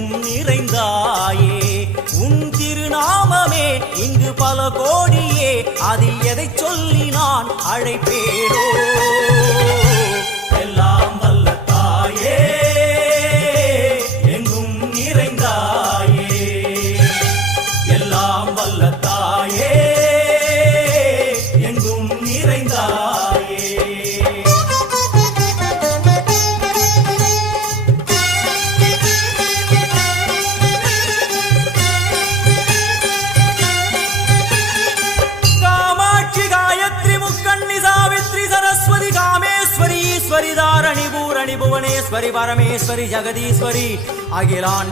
எங்கும் நிறைந்தாயே உன் திருநாமமே இங்கு பல கோடியே அது எதை சொல்லி நான் அழைப்பேனோ எல்லாம் வல்ல தாயே எங்கும் நிறைந்தாயே எல்லாம் வல்ல தாயே எங்கும் நிறைந்தாயே ईश्वरी धारणी भूरणी भुवनेश्वरी परमेश्वरी जगदीश्वरी अखिलांड